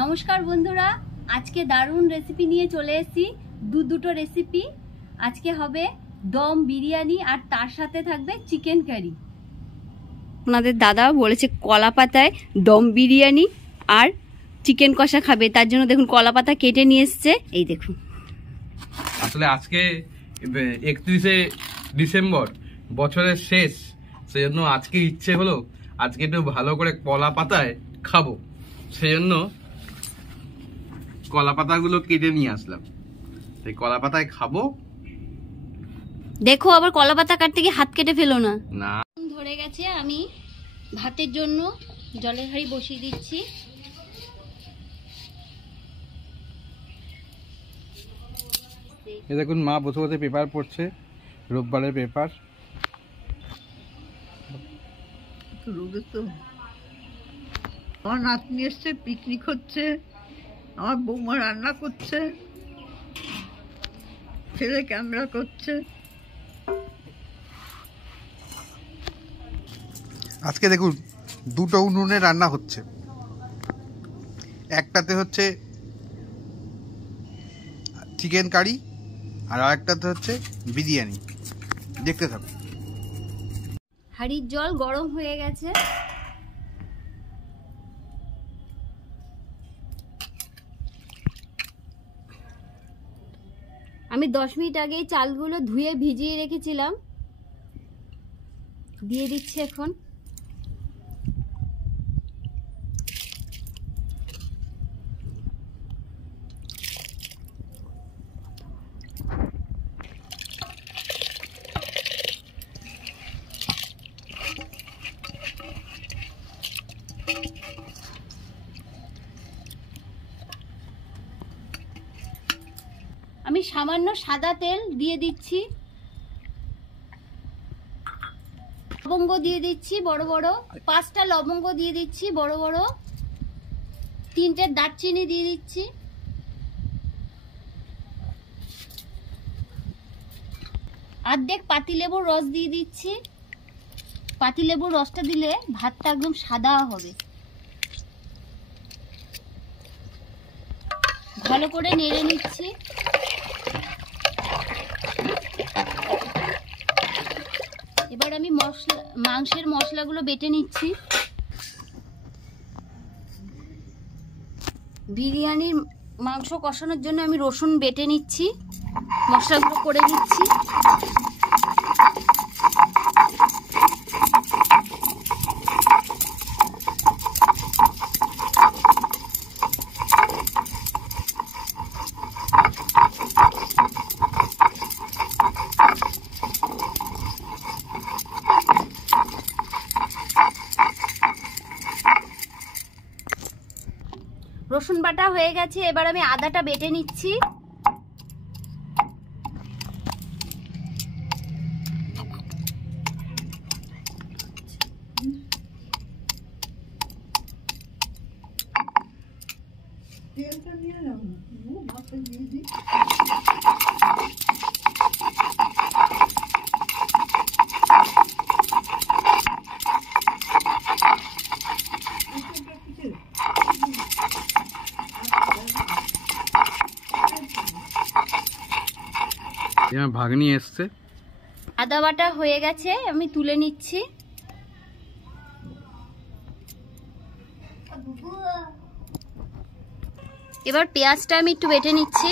নমস্কার বন্ধুরা, আজকে দারুণ রেসিপি নিয়ে চলে এসেছি। দুটো রেসিপি আজকে হবে দম বিরিয়ানি আর তার সাথে থাকবে চিকেন কারি। ওনাদের দাদা বলেছে কলা পাতায় দম বিরিয়ানি আর চিকেন কষা খাবে, তার জন্য দেখুন কলা পাতা কেটে নিয়ে এসছে। এই দেখুন, আসলে আজকে 31শে ডিসেম্বর, বছরের শেষ, সেজন্য আজকে ইচ্ছে হলো আজকে একটু ভালো করে কলা পাতায় খাবো। সেজন্য কলা পাতাগুলো কেটে নিয়ে আসলাম, সেই কলা পাতায় খাবো। দেখো আবার কলা পাতা কাটতে গিয়ে হাত কেটে ফেলো না। না ধরে গেছে, আমি ভাতের জন্য জলের হাঁড়ি বসিয়ে দিচ্ছি। এই দেখুন, মা বসে বসে পেপার পড়ছে, রোববারের পেপার। আমার নাতনি এসছে, পিকনিক হচ্ছে, আমার বৌমা রান্না করছে, ছেলে ক্যামেরা করছে। আজকে দেখুন দুটো উনুনে রান্না হচ্ছে। একটাতে হচ্ছে চিকেন কারি আর আরেকটাতে হচ্ছে বিরিয়ানি। দেখতে থাকুন। হাঁড়ির জল গরম হয়ে গেছে। আমি 10 মিনিট আগে চালগুলো ধুয়ে ভিজিয়ে রেখেছিলাম, দিয়ে দিচ্ছি এখন। আমি সামান্য সাদা তেল দিয়ে দিচ্ছি, লবঙ্গ দিয়ে দিচ্ছি বড় বড় 5টা লবঙ্গ দিয়ে দিচ্ছি বড় বড়, 3টে দারচিনি দিয়ে দিচ্ছি, অর্ধেক পাতিলেবুর রস দিয়ে দিচ্ছি। পাতিলেবুর রসটা দিলে ভাতটা একদম সাদা হবে। ভালো করে নেড়ে নিচ্ছি। এবার আমি মাংসের মশলাগুলো বেটে নিচ্ছি। বিরিয়ানির মাংস কষানোর জন্য আমি রসুন বেটে নিচ্ছি, মশলাগুলো করে নিচ্ছি। রসুন বাটা হয়ে গেছে, এবার আমি আদাটা বেটে নিচ্ছি। তেলটা নিয়ে যাও না, ভাতে দিয়ে দিই। ভাগ্নি এসছে। আদা বাটা হয়ে গেছে, আমি তুলে নিচ্ছি। এবার পেঁয়াজটা আমি একটু বেটে নিচ্ছি।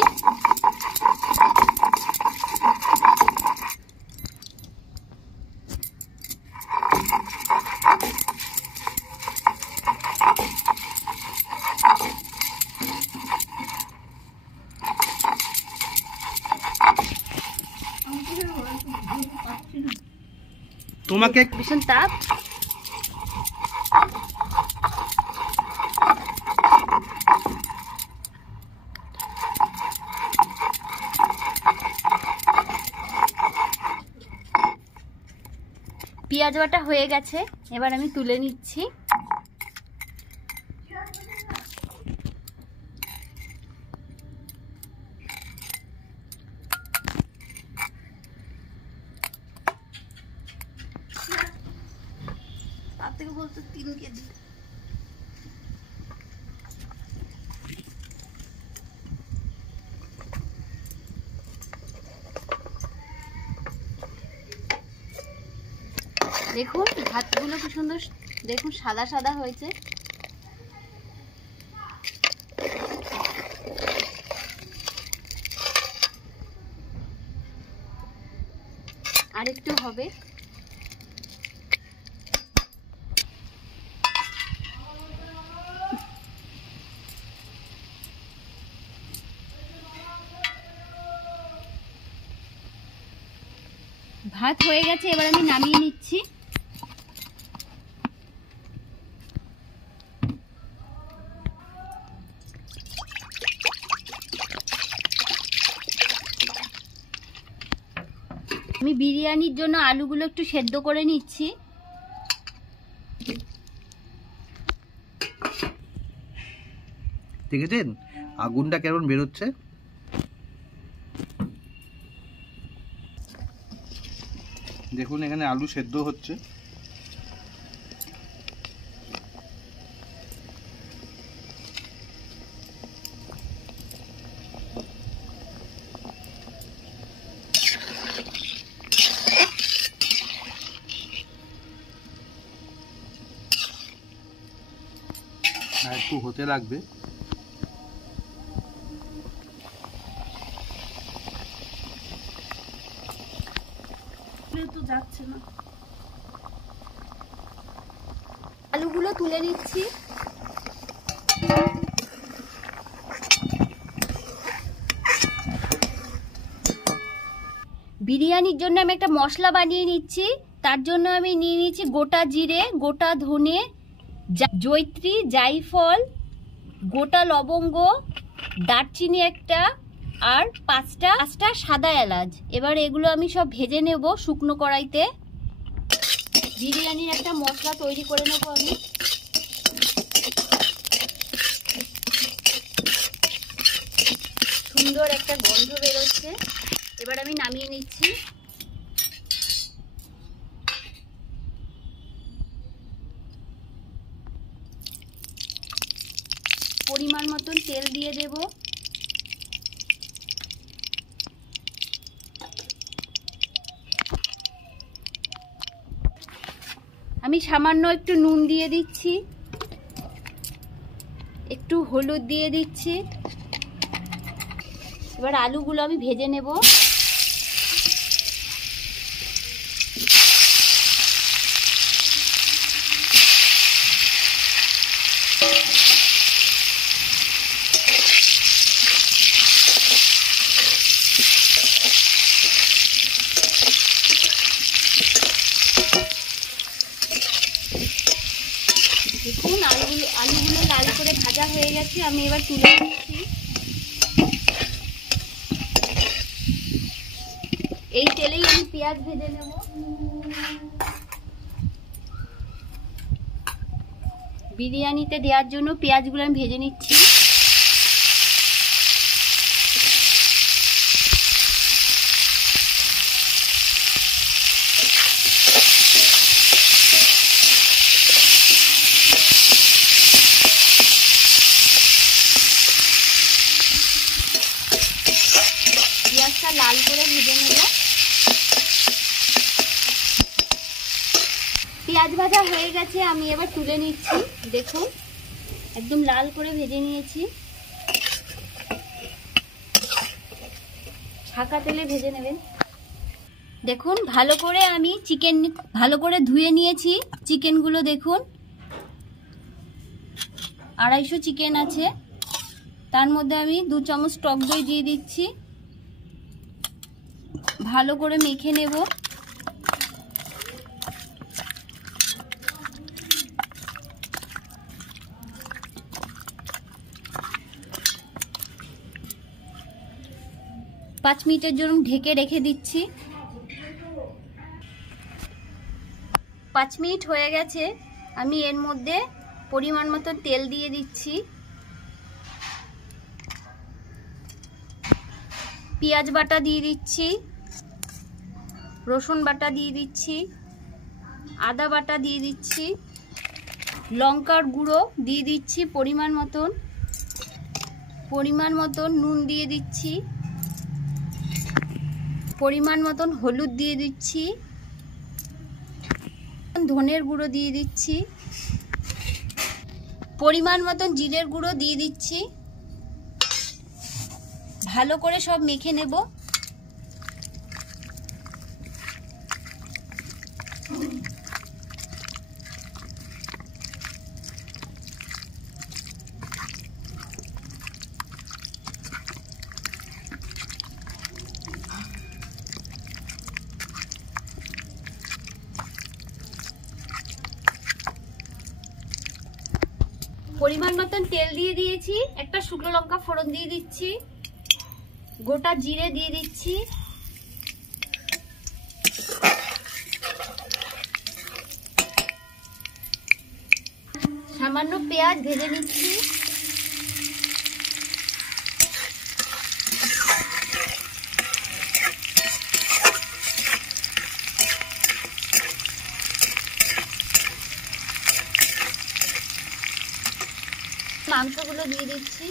তোমাকে ভীষণ তাপ। পেঁয়াজ বাটা হয়ে গেছে, এবার আমি তুলে নিচ্ছি। তার থেকে বলতো 3 কেজি। দেখুন ভাতগুলো কি সুন্দর, দেখুন সাদা সাদা হয়েছে। আর একটু হবে। ভাত হয়ে গেছে, এবার আমি নামিয়ে নিচ্ছি। আমি বিরিয়ানির জন্য আলুগুলো একটু সেদ্ধ করে নিচ্ছি। দেখেছেন আগুনটা কেমন বেরোচ্ছে? দেখুন এখানে আলু সেদ্ধ হচ্ছে। আর একটু হতে লাগবে। তো যাচ্ছে না। আলুগুলো তুলে নিচ্ছি। বিরিয়ানির জন্য আমি একটা মশলা বানিয়ে নিচ্ছি। তার জন্য আমি নিয়ে নিচ্ছি গোটা জিরে, গোটা ধনে, জয়িত্রী, জায়ফল, গোটা লবঙ্গ, দারচিনি একটা, আর পাঁচটা সাদা এলাচ। এবার এগুলো আমি সব ভেজে নেব শুকনো কড়াইতে। বিরিয়ানির একটা মশলা তৈরি করে নেব আমি। সুন্দর একটা গন্ধ বেরোচ্ছে। এবার আমি নামিয়ে নিচ্ছি। পরিমাণ মতন তেল দিয়ে দেব। আমি সামান্য একটু নুন দিয়ে দিচ্ছি, একটু হলুদ দিয়ে দিচ্ছি। এবার আলুগুলো আমি ভেজে নেব। দেখুন আলুগুলো লাল করে ভাজা হয়ে গেছে, আমি এবার তুলে নিচ্ছি। এই তেলেই আমি পেঁয়াজ ভেজে নেব। বিরিয়ানিতে দেওয়ার জন্য পেঁয়াজগুলো আমি ভেজে নিচ্ছি। পেঁয়াজটা লাল করে ভেজে নেব। পেঁয়াজ ভাজা হয়ে গেছে, আমি এবার তুলে নিচ্ছি। দেখুন একদম লাল করে ভেজে নিয়েছি। ছাকা তেলে ভেজে নেবেন। দেখুন ভালো করে আমি ভালো করে ধুয়ে নিয়েছি চিকেনগুলো। দেখুন 250 চিকেন আছে, তার মধ্যে আমি 2 চামচ টক দই দিয়ে দিচ্ছি। ভালো করে মেখে নেব। পাঁচ মিনিটের জন্য ঢেকে রেখে দিচ্ছি। 5 মিনিট হয়ে গেছে, আমি এর মধ্যে পরিমাণ মতো তেল দিয়ে দিচ্ছি। পেঁয়াজ বাটা দিয়ে দিচ্ছি, রসুন বাটা দিয়ে দিচ্ছি, আদা বাটা দিয়ে দিচ্ছি, লঙ্কার গুঁড়ো দিয়ে দিচ্ছি পরিমাণ মতন নুন দিয়ে দিচ্ছি, পরিমাণ মতন হলুদ দিয়ে দিচ্ছি, ধনের গুঁড়ো দিয়ে দিচ্ছি, পরিমাণ মতন জিরের গুঁড়ো দিয়ে দিচ্ছি। ভালো করে সব মেখে নেব। পরিমাণ মতন তেল দিয়ে দিয়েছি, একটা শুকনো লঙ্কা ফোড়ন দিয়ে দিচ্ছি, গোটা জিরে দিয়ে দিচ্ছি, সামান্য পেঁয়াজ ভেজে নিচ্ছি, মাংসগুলো দিয়ে দিচ্ছি,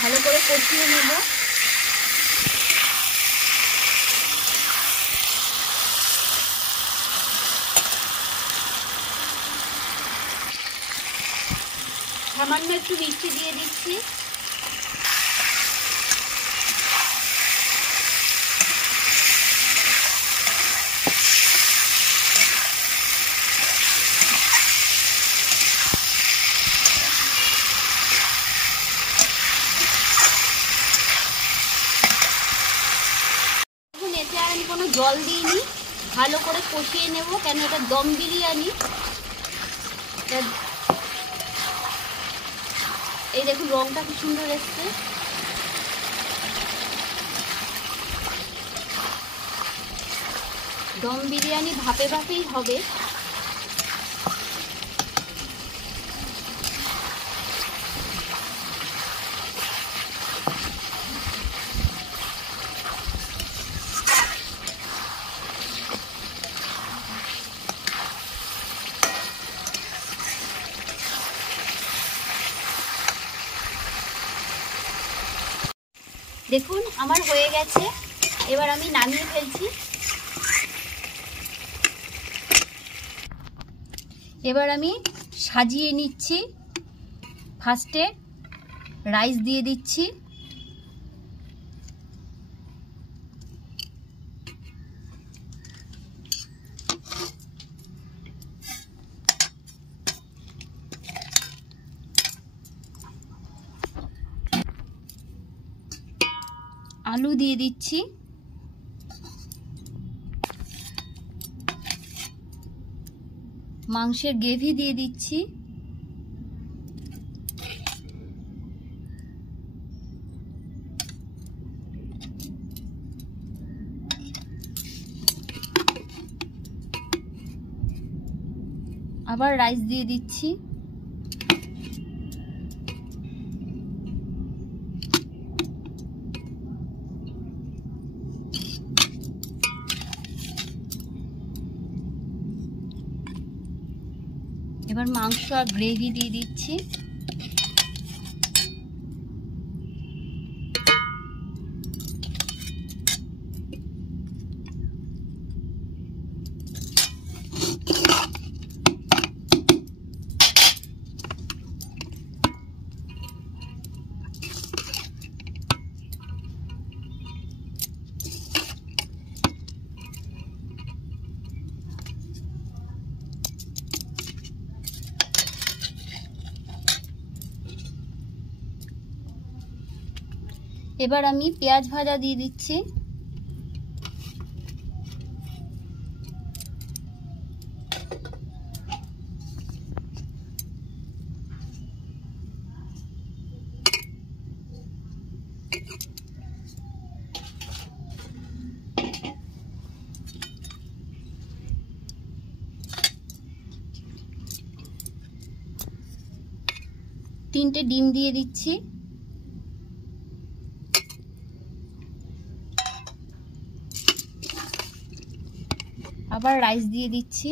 ভালো করে কষিয়ে নেব। সামান্য একটু মিষ্টি দিয়ে দিচ্ছি, এতে আর আমি কোনো জল দিইনি, ভালো করে কষিয়ে নেব, কেন এটা দম বিরিয়ানি। এই দেখুন রংটা খুব সুন্দর এসছে। দম বিরিয়ানি ভাপে ভাপেই হবে। দেখুন আমার হয়ে গেছে, এবার আমি নামিয়ে ফেলছি। এবার আমি সাজিয়ে নিচ্ছি। ফার্স্টে রাইস দিয়ে দিচ্ছি, আলু দিয়ে দিচ্ছি, মাংসের গ্রেভি দিয়ে দিচ্ছি, আবার রাইস দিয়ে দিচ্ছি, এবার মাংস আর গ্রেভি দিয়ে দিচ্ছি, এবার আমি পেঁয়াজ ভাজা দিয়ে দিচ্ছি, তিনটে ডিম দিয়ে দিচ্ছি, আবার রাইস দিয়ে দিচ্ছি,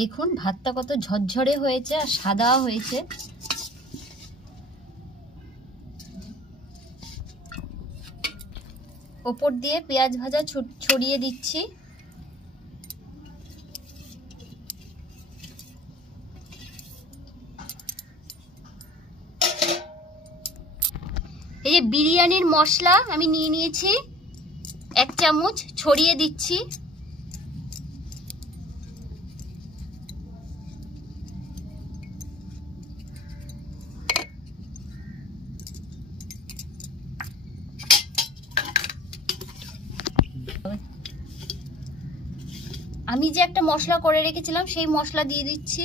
দেখুন ভাতটা কত ঝরঝরে হয়েছে আর সাদা হয়েছে। ওপর দিয়ে পেঁয়াজ ভাজা ছড়িয়ে দিচ্ছি। এই যে বিরিয়ানির মশলা আমি নিয়ে নিয়েছি 1 চামচ, ছড়িয়ে দিচ্ছি। আমি যে একটা মশলা করে রেখেছিলাম সেই মশলা দিয়ে দিচ্ছি।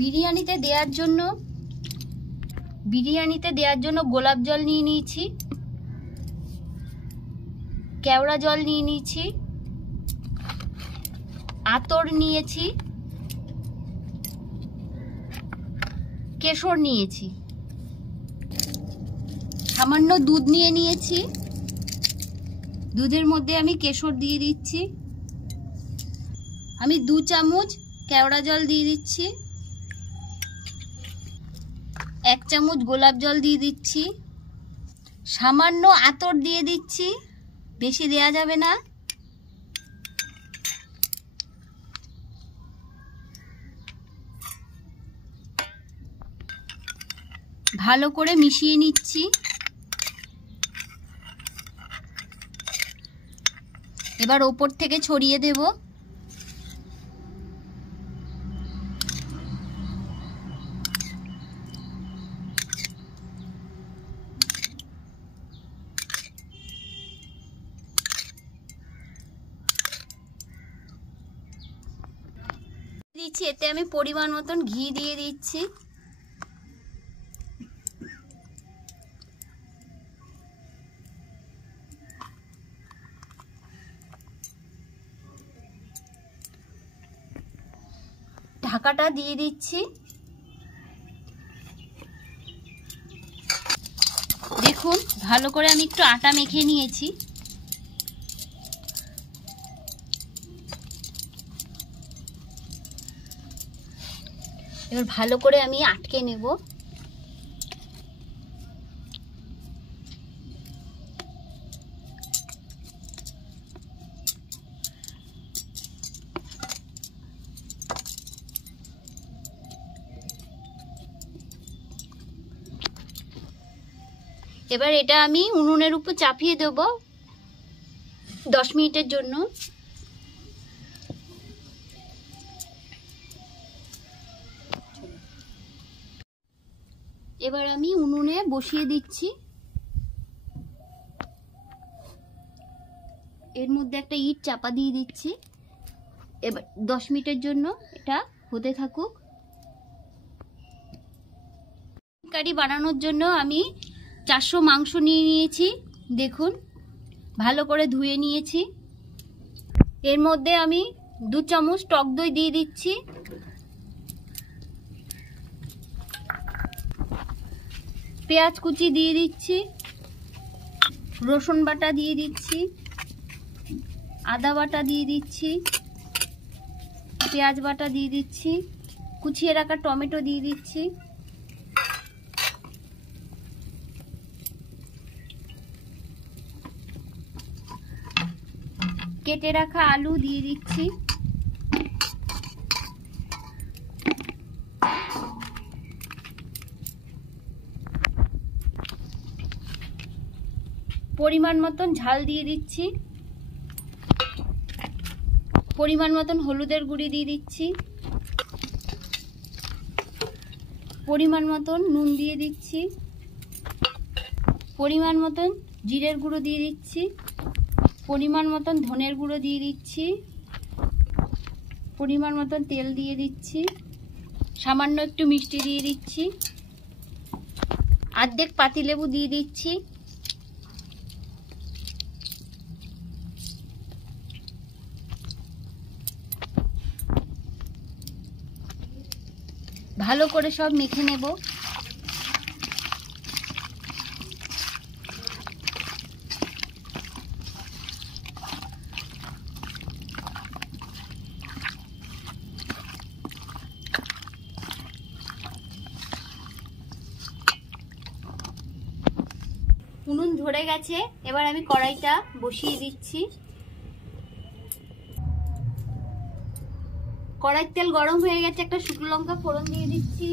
বিরিয়ানিতে দেওয়ার জন্য গোলাপ জল নিয়ে নিয়েছি, কেওড়া জল নিয়ে নিয়েছি, আতর নিয়েছি, কেশর নিয়েছি, সামান্য দুধ নিয়ে নিয়েছি। দুধের মধ্যে আমি কেশর দিয়ে দিচ্ছি। আমি 2 চামচ কেওড়া জল দিয়ে দিচ্ছি, 1 চামচ গোলাপ জল দিয়ে দিচ্ছি, সামান্য আতর দিয়ে দিচ্ছি, বেশি দেয়া যাবে না। ভালো করে মিশিয়ে নিচ্ছি। এবার ওপর থেকে ছড়িয়ে দেব। দিচ্ছি, এতে আমি পরিমাণ মতন ঘি দিয়ে দিচ্ছি। ঢাকাটা দিয়ে দিচ্ছি। দেখুন ভালো করে আমি একটু আটা মেখে নিয়েছি। এবার ভালো করে আমি আটকে নেব। এবার এটা আমি উনুনের উপর চাপিয়ে দেব 10 মিনিটের জন্য। এবার আমি উনুনে বসিয়ে দিচ্ছি। এর মধ্যে একটা ইট চাপা দিয়ে দিচ্ছি। এবার 10 মিনিটের জন্য এটা হতে থাকুক। কারি বানানোর জন্য আমি 400 মাংস নিয়ে নিয়েছি। দেখুন ভালো করে ধুয়ে নিয়েছি। এর মধ্যে আমি 2 চামচ টক দই দিয়ে দিচ্ছি। পেঁয়াজ কুচি দিয়ে দিচ্ছি, রসুন বাটা দিয়ে দিচ্ছি, আদা বাটা দিয়ে দিচ্ছি, পেঁয়াজ বাটা দিয়ে দিচ্ছি, কুচিয়ে রাখা টমেটো দিয়ে দিচ্ছি, কেটে রাখা আলু দিয়ে দিচ্ছি, পরিমাণ মতন ঝাল দিয়ে দিচ্ছি, পরিমাণ মতন হলুদের গুঁড়ি দিয়ে দিচ্ছি, পরিমাণ মতন নুন দিয়ে দিচ্ছি, পরিমাণ মতন জিরের গুঁড়ো দিয়ে দিচ্ছি, পরিমাণ মতন ধনের গুঁড়ো দিয়ে দিচ্ছি, পরিমাণ মতন তেল দিয়ে দিচ্ছি, সামান্য একটু মিষ্টি দিয়ে দিচ্ছি, অর্ধেক পাতিলেবু দিয়ে দিচ্ছি। ভালো করে সব মেখে নেব। উনুন ধরে গেছে, এবার আমি কড়াইটা বসিয়ে দিচ্ছি। কড়াইয়ের তেল গরম হয়ে গেছে, একটা শুকনো লঙ্কা ফোড়ন দিয়ে দিচ্ছি,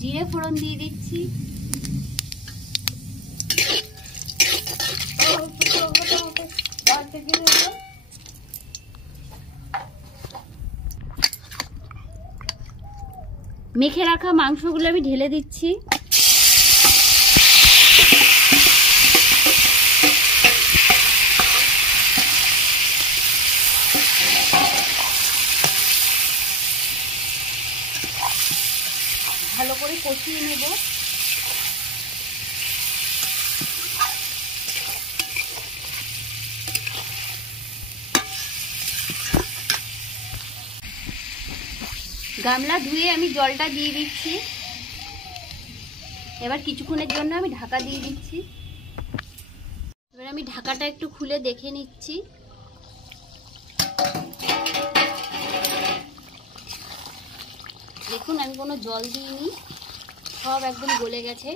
জিরে ফোড়ন দিয়ে দিচ্ছি। মেখে রাখা মাংসগুলো আমি ঢেলে দিচ্ছি। ভালো করে কষিয়ে নেব। গামলা ধুয়ে আমি জলটা দিয়ে দিচ্ছি। এবার কিছুক্ষণের জন্য আমি ঢাকা দিয়ে দিচ্ছি। এবার আমি ঢাকাটা একটু খুলে দেখে নিচ্ছি। দেখুন আমি কোনো জল দিইনি, সব একদম গলে গেছে।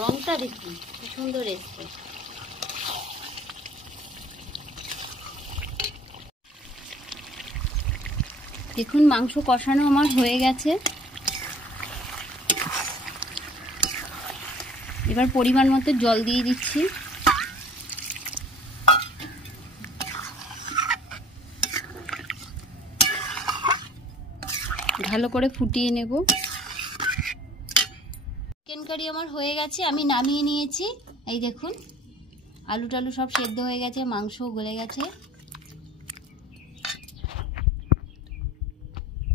রংটা দেখুন কি সুন্দর এসছে। দেখুন মাংস কষানো আমার হয়ে গেছে। এবার পরিমাণ মতো জল দিয়ে দিচ্ছি। ভালো করে ফুটিয়ে নেব। চিকেন কারি আমার হয়ে গেছে, আমি নামিয়ে নিয়েছি। এই দেখুন আলু টালু সব সেদ্ধ হয়ে গেছে, মাংসও গলে গেছে।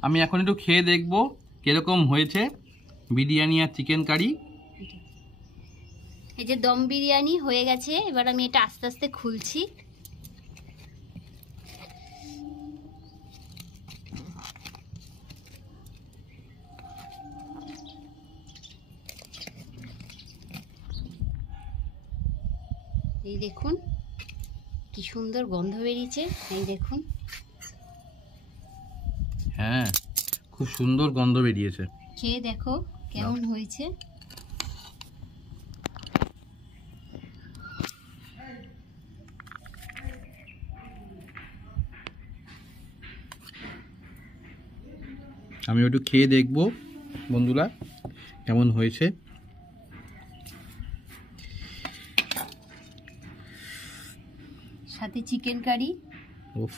আমি এখন একটু খেয়ে দেখবো কিরকম হয়েছে বিরিয়ানি আর চিকেন কারি। এই যে দম বিরিয়ানি হয়ে গেছে। এবার আমি এটা আস্তে আস্তে খুলছি। এই দেখুন কি সুন্দর গন্ধ বেরিয়েছে। এই দেখুন, হ্যাঁ খুব সুন্দর গন্ধ বেরিয়েছে। খেয়ে দেখো কেমন হয়েছে। আমি একটু খেয়ে দেখবো বন্ধুরা কেমন হয়েছে। সাথে চিকেন কারি। উফ,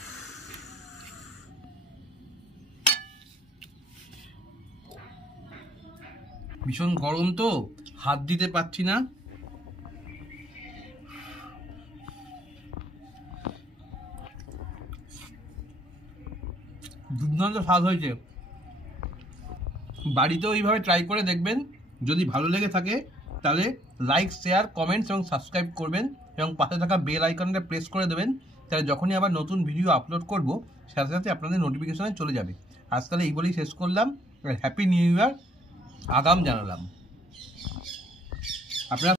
ভীষণ গরম তো হাত দিতে পারছি না। দুর্দান্ত স্বাদ হয়েছে। বাড়িতেও এইভাবে ট্রাই করে দেখবেন। যদি ভালো লেগে থাকে তাহলে লাইক, শেয়ার, কমেন্টস এবং সাবস্ক্রাইব করবেন এবং পাশে থাকা বেল আইকনটা প্রেস করে দেবেন। তাহলে যখনই আবার নতুন ভিডিও আপলোড করব সাথে সাথে আপনাদের নোটিফিকেশনে চলে যাবে। আজ তাহলে এই বলেই শেষ করলাম। হ্যাপি নিউ ইয়ার আগাম জানালাম। আপনারা